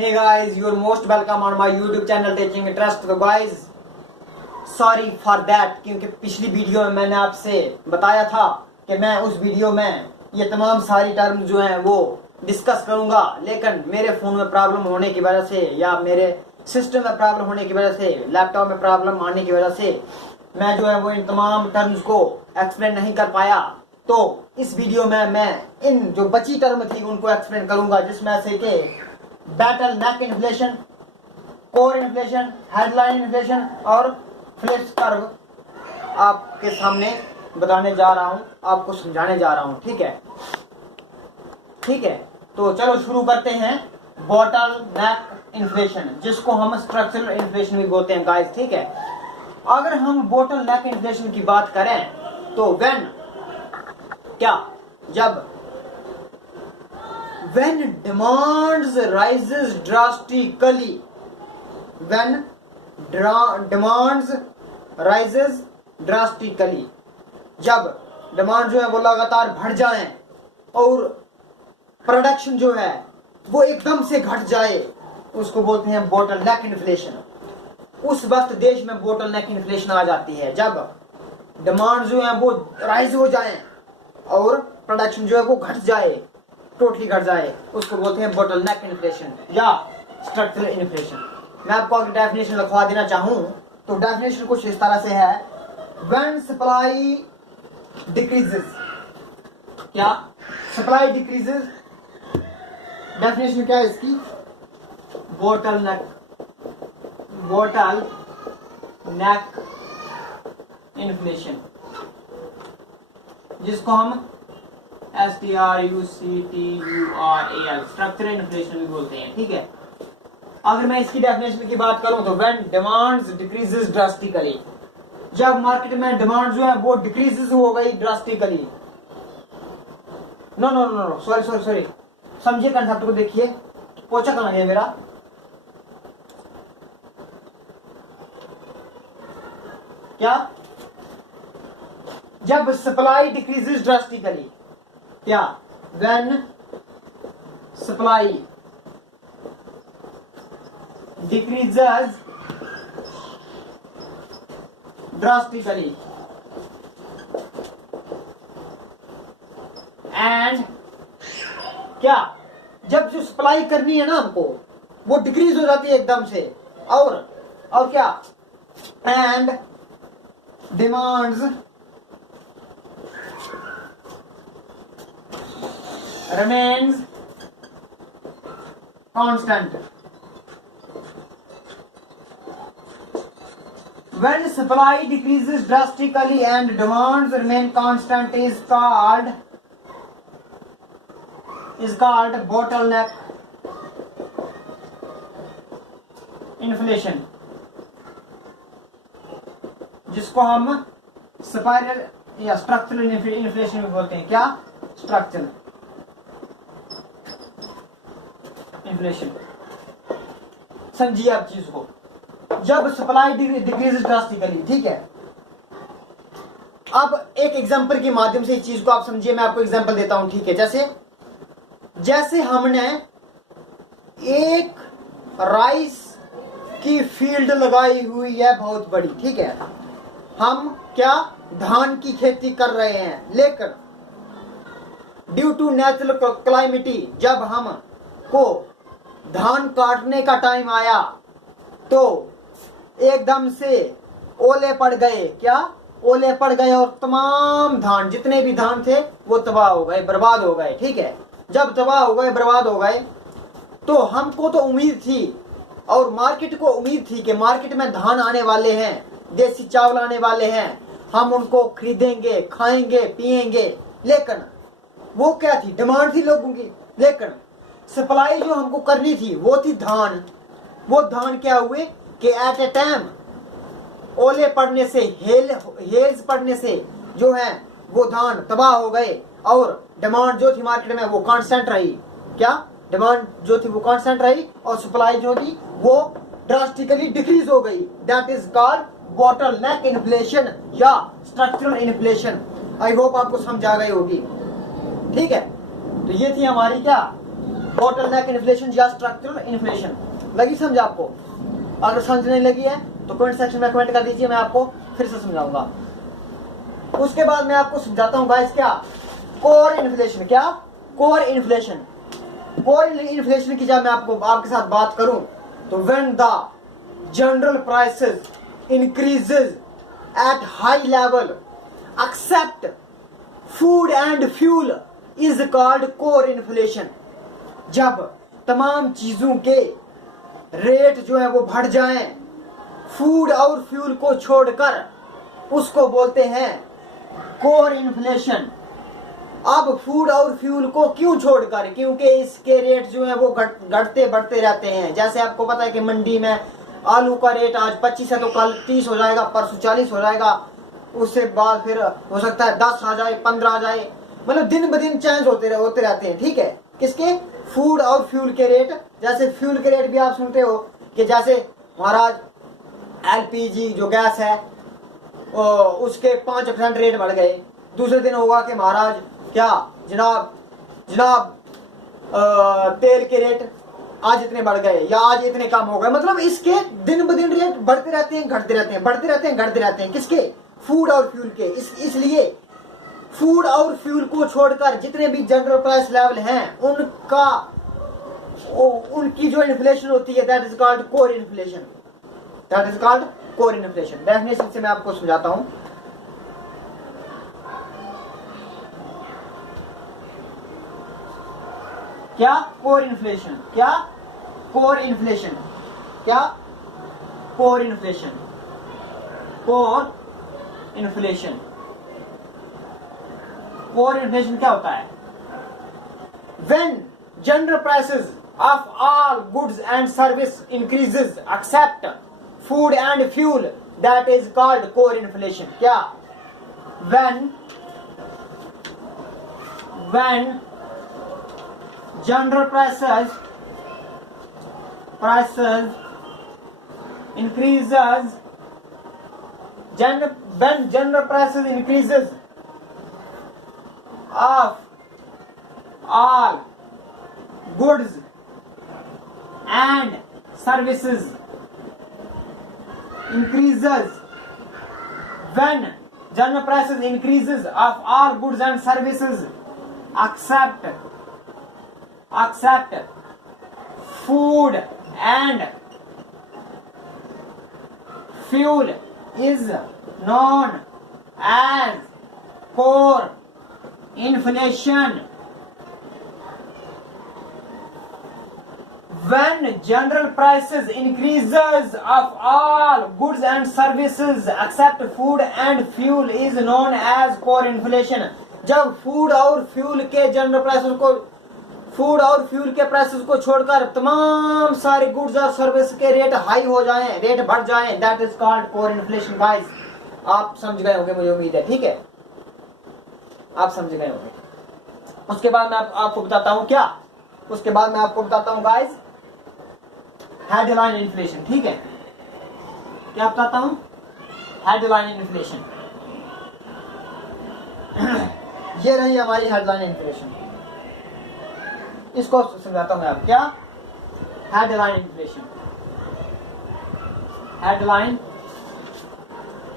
Hey guys, you're most welcome on my YouTube channel Teaching Interest. तो guys, sorry for that क्योंकि पिछली video में मैंने आपसे बताया था कि मैं उस वीडियो में ये तमाम सारी टर्म जो हैं वो डिस्कस करूंगा, लेकिन मेरे फ़ोन में प्रॉब्लम होने की वजह से या मेरे सिस्टम में प्रॉब्लम होने की वजह से, लैपटॉप में प्रॉब्लम आने की वजह से मैं जो है वो इन तमाम टर्म्स को एक्सप्लेन नहीं कर पाया। तो इस वीडियो में मैं इन जो बची टर्म थी उनको एक्सप्लेन करूंगा, जिसमें से कि bottleneck inflation, core inflation, headline inflation और फ्लिप्स कर्व आपके सामने बताने जा रहा हूं, आपको समझाने जा रहा हूं। ठीक है, तो चलो शुरू करते हैं। बॉटल नेक इन्फ्लेशन, जिसको हम स्ट्रक्चरल इन्फ्लेशन भी बोलते हैं गाइस। ठीक है, अगर हम बॉटल नेक इन्फ्लेशन की बात करें तो when demands rises drastically, जब डिमांड जो है वो लगातार बढ़ जाए और प्रोडक्शन जो है वो एकदम से घट जाए, उसको बोलते हैं बॉटल नेक इन्फ्लेशन। उस वक्त देश में बॉटल नेक इन्फ्लेशन आ जाती है जब डिमांड जो है वो राइज हो जाए और प्रोडक्शन जो है वो घट जाए, टोटली घट जाए, उसको बोलते हैं बॉटल नेक इन्फ्लेशन या स्ट्रक्चरल इन्फ्लेशन। मैं आपको अगर डेफिनेशन लिखवा देना चाहूं तो डेफिनेशन कुछ इस तरह से है। व्हेन सप्लाई डिक्रीजेस, क्या सप्लाई डिक्रीजेस, डेफिनेशन क्या है इसकी? बॉटल नेक इन्फ्लेशन, जिसको हम STRUCTURAL स्ट्रक्चरल इन्फ्लेशन भी बोलते हैं। ठीक है, अगर मैं इसकी डेफिनेशन की बात करूं तो व्हेन डिमांड्स डिक्रीजेस ड्रास्टिकली, जब मार्केट में डिमांड जो है वो डिक्रीजेस हो गई ड्रास्टिकली। नो सॉरी, समझिए कंसेप्ट को, देखिए। पोछा कहां है मेरा? क्या? जब सप्लाई डिक्रीजेस ड्रास्टिकली, क्या? When supply decreases drastically and क्या? जब जो सप्लाई करनी है ना हमको वो डिक्रीज हो जाती है एकदम से, और क्या? And demands remains constant. When supply decreases drastically and demands remain constant is called bottleneck inflation, जिसको हम स्पाइरल या स्ट्रक्चरल इन्फ्लेशन भी बोलते हैं। क्या? Structural inflation. समझिए आप चीज को, जब सप्लाई डिक्रीज ड्रास्टिकली। ठीक है, अब एक एग्जांपल के माध्यम से इस चीज को आप समझिए। मैं आपको एग्जांपल देता हूं। ठीक है, जैसे हमने एक राइस की फील्ड लगाई हुई है बहुत बड़ी। ठीक है, हम क्या धान की खेती कर रहे हैं, लेकिन ड्यू टू नेचुरल क्लाइमेटी जब हम को धान काटने का टाइम आया तो एकदम से ओले पड़ गए। क्या? ओले पड़ गए और तमाम धान, जितने भी धान थे वो तबाह हो गए, बर्बाद हो गए। ठीक है, जब तबाह हो गए, बर्बाद हो गए तो हमको तो उम्मीद थी और मार्केट को उम्मीद थी कि मार्केट में धान आने वाले हैं, देसी चावल आने वाले हैं, हम उनको खरीदेंगे, खाएंगे, पिएंगे। लेकिन वो क्या थी? डिमांड थी लोगों की, लेकिन सप्लाई जो हमको करनी थी वो थी धान। वो धान क्या हुए कि एट ए टाइम ओले पड़ने से, हेल्स पड़ने से जो है वो धान तबाह हो गए और डिमांड जो थी मार्केट में वो कांस्टेंट रही। क्या? डिमांड जो थी वो कांस्टेंट रही और सप्लाई जो थी वो ड्रास्टिकली डिक्रीज हो गई। That is called bottle neck inflation या स्ट्रक्चरल इन्फ्लेशन। आई होप आपको समझ आ गई होगी। ठीक है, तो ये थी हमारी क्या बोटलनेक इन्फ्लेशन या स्ट्रक्चरल इन्फ्लेशन। लगी समझ आपको? अगर समझ नहीं लगी है तो कमेंट सेक्शन में कमेंट कर दीजिए, मैं आपको फिर से समझाऊंगा। उसके बाद मैं आपको समझाता हूं गाइस क्या कोर इन्फ्लेशन। क्या कोर इन्फ्लेशन? कोर इन्फ्लेशन की जब मैं आपके साथ बात करूं तो when the general prices increases at high level except food and fuel is called core inflation. जब तमाम चीजों के रेट जो है वो बढ़ जाएं फूड और फ्यूल को छोड़कर, उसको बोलते हैं कोर इन्फ्लेशन। अब फूड और फ्यूल को क्यों छोड़कर? क्योंकि इसके रेट जो है वो घटते बढ़ते रहते हैं। जैसे आपको पता है कि मंडी में आलू का रेट आज 25 है तो कल 30 हो जाएगा, परसों 40 हो जाएगा, उससे बाद फिर हो सकता है 10 आ जाए, 15 आ जाए, मतलब दिन ब दिन चेंज होते रहते हैं। ठीक है, किसके? फूड और फ्यूल के रेट। जैसे फ्यूल के रेट भी आप सुनते हो कि जैसे महाराज एलपीजी जो गैस है उसके 5% रेट बढ़ गए। दूसरे दिन होगा कि महाराज क्या जनाब तेल के रेट आज इतने बढ़ गए या आज इतने कम हो गए। मतलब इसके दिन ब दिन रेट बढ़ते रहते हैं, घटते रहते हैं, बढ़ते रहते हैं, घटते रहते हैं। किसके? फूड और फ्यूल के। इसलिए फूड और फ्यूल को छोड़कर जितने भी जनरल प्राइस लेवल हैं उनकी जो इन्फ्लेशन होती है that is called core inflation. That is called core inflation. Definition से मैं आपको समझाता हूं। क्या कोर इन्फ्लेशन? क्या कोर इन्फ्लेशन? क्या core inflation? Core inflation. Core inflation क्या होता है? When general prices of all goods and service increases except food and fuel, that is called core inflation. क्या? When general prices increases when general prices increases of all goods and services increases when general prices increases of all goods and services except food and fuel is known as core inflation. When general prices increases of all goods and services except food and fuel is known as core inflation. जब food और fuel के general prices को, food और fuel के prices को छोड़कर तमाम सारे गुड्स और सर्विस के रेट हाई हो जाएं, रेट बढ़ जाएं, that is called core inflation. Guys आप समझ गए होंगे, मुझे उम्मीद है। ठीक है, आप समझ गए होंगे। उसके बाद मैं आपको बताता हूं क्या, उसके बाद मैं आपको बताता हूं गाइस हेडलाइन इन्फ्लेशन। ठीक है, क्या बताता हूं? Headline inflation. ये रही हमारी हेडलाइन इन्फ्लेशन, इसको समझाता हूं मैं आप। क्या? Headline inflation. Headline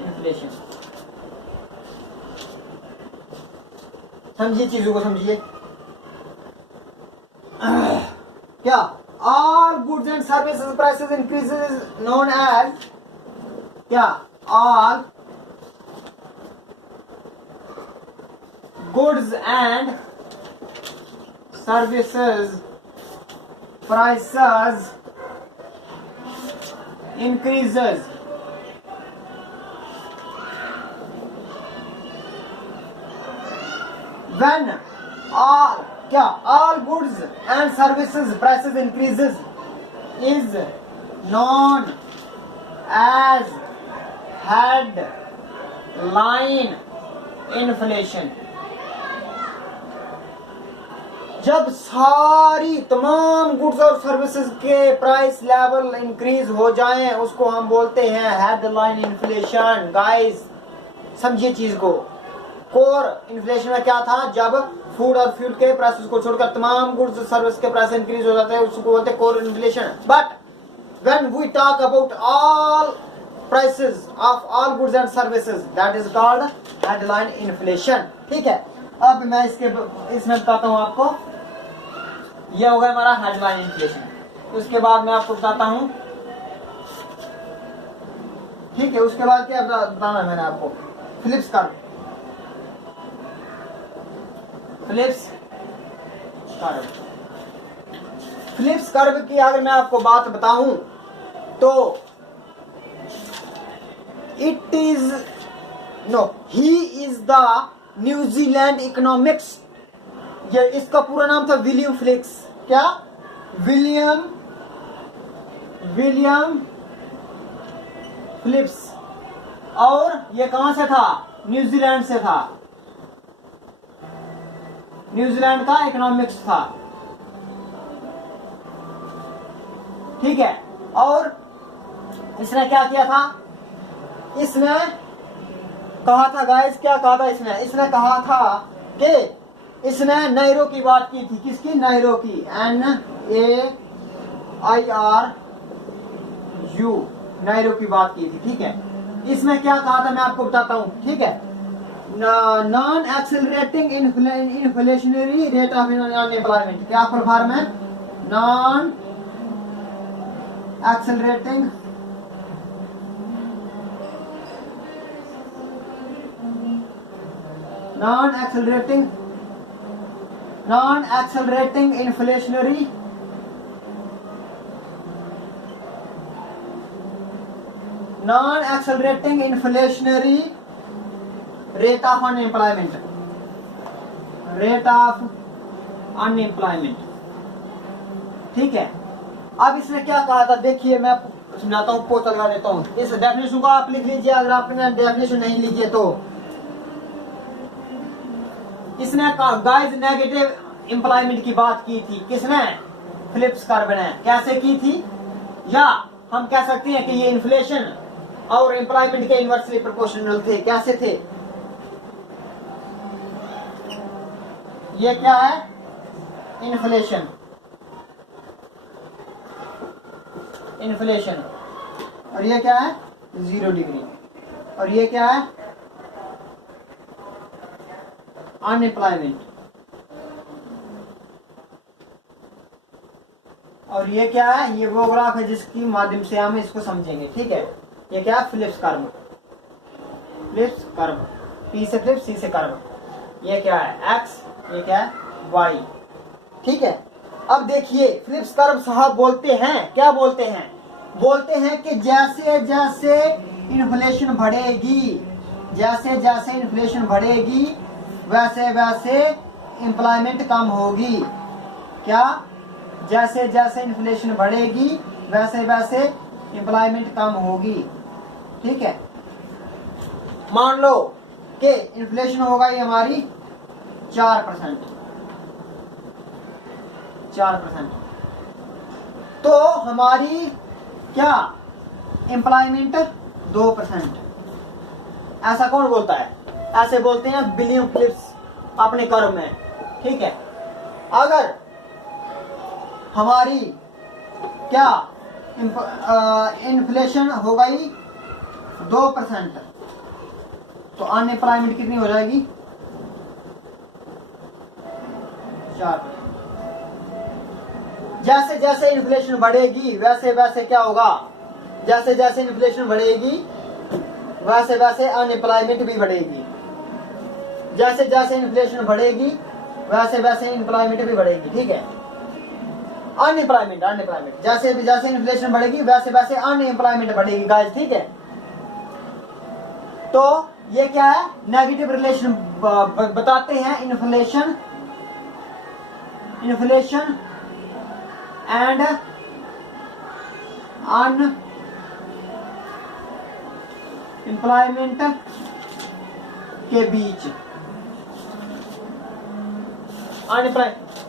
inflation. समझिए, चीजों को समझिए। क्या? All goods and services prices increases is known as क्या? All goods and services prices increases when all goods and services prices increases is known as headline inflation. जब सारी तमाम goods और सर्विसेज के प्राइस लेवल इंक्रीज हो जाएं उसको हम बोलते हैं हेडलाइन इन्फ्लेशन। गाइस समझिए चीज को। कोर इन्फ्लेशन में क्या था? जब फूड और फ्यूल के प्राइसेस को छोड़कर तमाम गुड्स सर्विस के प्राइस इंक्रीज हो जाते हैं, उसको बोलते हैं core inflation. But when we talk about all prices of all goods and services, that is called headline inflation. ठीक है, अब मैं इसमें बताता हूं आपको, यह होगा हमारा हेडलाइन इन्फ्लेशन। उसके बाद मैं आपको बताता हूं, ठीक है, उसके बाद क्या बताना मैंने आपको, Phillips curve. Phillips curve, Phillips curve की अगर मैं आपको बात बताऊं तो it is no he is the New Zealand economics, ये इसका पूरा नाम था विलियम फिलिप्स। क्या? William Phillips. और ये कहां से था? न्यूजीलैंड से था, न्यूजीलैंड का इकोनॉमिक्स था। ठीक है, और इसने क्या किया था? इसने कहा था गाइस, क्या कहा था इसने कहा था कि इसने नायरो की बात की थी। किसकी? नायरो की, NAIRU, नायरो की बात की थी। ठीक है, इसमें क्या कहा था मैं आपको बताता हूं। ठीक है, non accelerating inflationary rate of unemployment, क्या फुल फॉर्म है? Non accelerating inflationary rate of unemployment. ठीक है, अब इसने क्या कहा था, देखिए मैं समझाता हूँ, पोता लगा देता हूँ। इस डेफिनेशन को आप लिख लीजिए, अगर आपने डेफिनेशन नहीं लीजिए तो। इसने गाइस नेगेटिव एम्प्लॉयमेंट की बात की थी। किसने? फिलिप्स कर्व ने। कैसे की थी? या हम कह सकते हैं कि ये इन्फ्लेशन और एम्प्लॉयमेंट के इनवर्सली प्रोपोर्शनल थे। कैसे थे? ये क्या है? इन्फ्लेशन। और ये क्या है? 0 डिग्री। और ये क्या है? अनएम्प्लॉयमेंट। और ये क्या है? ये वो ग्राफ है जिसकी माध्यम से हम इसको समझेंगे। ठीक है, ये क्या है? Phillips curve. P से फिलिप्स, C से कर्व। ये क्या है? X, ये क्या है? Y। ठीक है, अब देखिए फिलिप्स कर्व साहब बोलते हैं, क्या बोलते हैं? बोलते हैं कि जैसे जैसे इन्फ्लेशन बढ़ेगी, वैसे वैसे एम्प्लॉयमेंट कम होगी। क्या? जैसे जैसे इन्फ्लेशन बढ़ेगी, वैसे वैसे एम्प्लॉयमेंट कम होगी। ठीक है, मान लो कि इन्फ्लेशन होगा ये हमारी 4%, तो हमारी क्या? एम्प्लॉयमेंट 2%। ऐसा कौन बोलता है? ऐसे बोलते हैं विलियम फिलिप्स अपने कर्व में। ठीक है, अगर हमारी क्या इन्फ्लेशन हो गई 2%, तो अनएम्प्लॉयमेंट कितनी हो जाएगी? 4%। जैसे जैसे इन्फ्लेशन बढ़ेगी, वैसे वैसे क्या होगा? जैसे जैसे इन्फ्लेशन बढ़ेगी, वैसे वैसे अनएम्प्लॉयमेंट भी बढ़ेगी। जैसे जैसे इन्फ्लेशन बढ़ेगी, वैसे वैसे एम्प्लॉयमेंट भी बढ़ेगी। ठीक है, अनएम्प्लॉयमेंट जैसे जैसे इन्फ्लेशन बढ़ेगी, वैसे वैसे अनएम्प्लॉयमेंट बढ़ेगी गाइस। ठीक है, तो ये क्या है? नेगेटिव रिलेशन बताते हैं इन्फ्लेशन एंड अनएम्प्लॉयमेंट के बीच।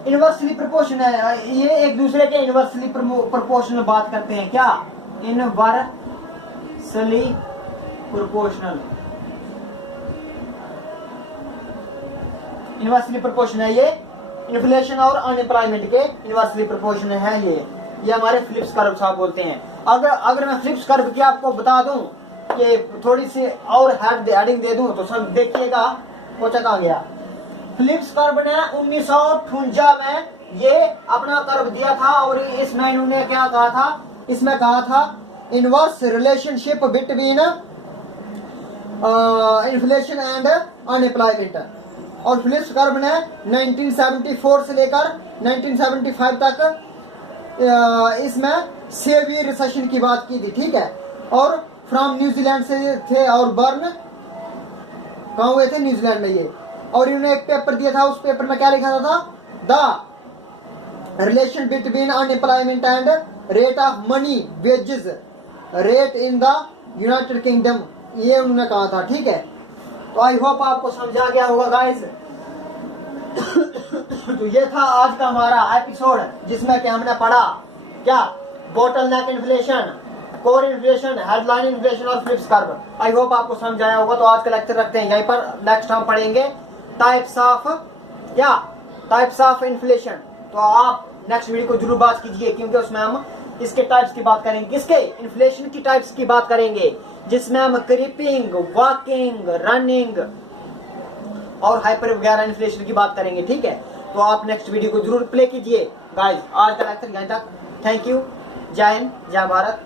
इनवर्सली प्रोपोर्शनल है, ये एक दूसरे के इनवर्सली प्रोपोर्शनल बात करते हैं। क्या? Inversely proportional. इनवर्सली प्रोपोर्शनल है ये, इन्फ्लेशन और अनएम्प्लॉयमेंट के इनवर्सली प्रोपोर्शनल है ये हमारे फिलिप्स कर्व साहब बोलते हैं। अगर मैं फिलिप्स कर्व की आपको बता दूं कि थोड़ी सी और हेडिंग दे दूं तो सब देखिएगा कोचा कहा गया। फिलिप्स कर्व ने 1958 में ये अपना कर्व दिया था और इसमें इन्होंने क्या कहा था, इसमें कहा था inverse relationship between inflation and unemployment. और फिलिप्स कर्व ने 1974 से लेकर 1975 तक इसमें सेवियर रिसेशन की बात की थी, ठीक है। और फ्रॉम न्यूजीलैंड से थे और बर्न कहाँ हुए थे, न्यूजीलैंड में ये। और इन्होंने एक पेपर दिया था, उस पेपर में क्या लिखा था, the relation between unemployment and rate of money wages rate in the United kingdom, ये उन्होंने कहा था, ठीक है। तो आई होप आपको समझा गया होगा गाइस। तो ये था आज का हमारा एपिसोड जिसमें कि हमने पढ़ा क्या, bottleneck inflation, core inflation, headline inflation और फिलिप्स कर्व। आई होप आपको समझ आया होगा। तो आज का लेक्चर रखते हैं यहीं पर। नेक्स्ट हम पढ़ेंगे टाइप्स ऑफ इन्फ्लेशन। तो आप नेक्स्ट वीडियो को जरूर बात कीजिए क्योंकि उसमें हम इसके टाइप्स की बात करेंगे, किसके, इन्फ्लेशन की टाइप्स की बात करेंगे, जिसमें हम क्रीपिंग, वॉकिंग, रनिंग और हाइपर वगैरह इन्फ्लेशन की बात करेंगे, ठीक है। तो आप नेक्स्ट वीडियो को जरूर प्ले कीजिए गाइस। आज का लेक्चर यहीं तक। Thank you. जय हिंद, जय भारत।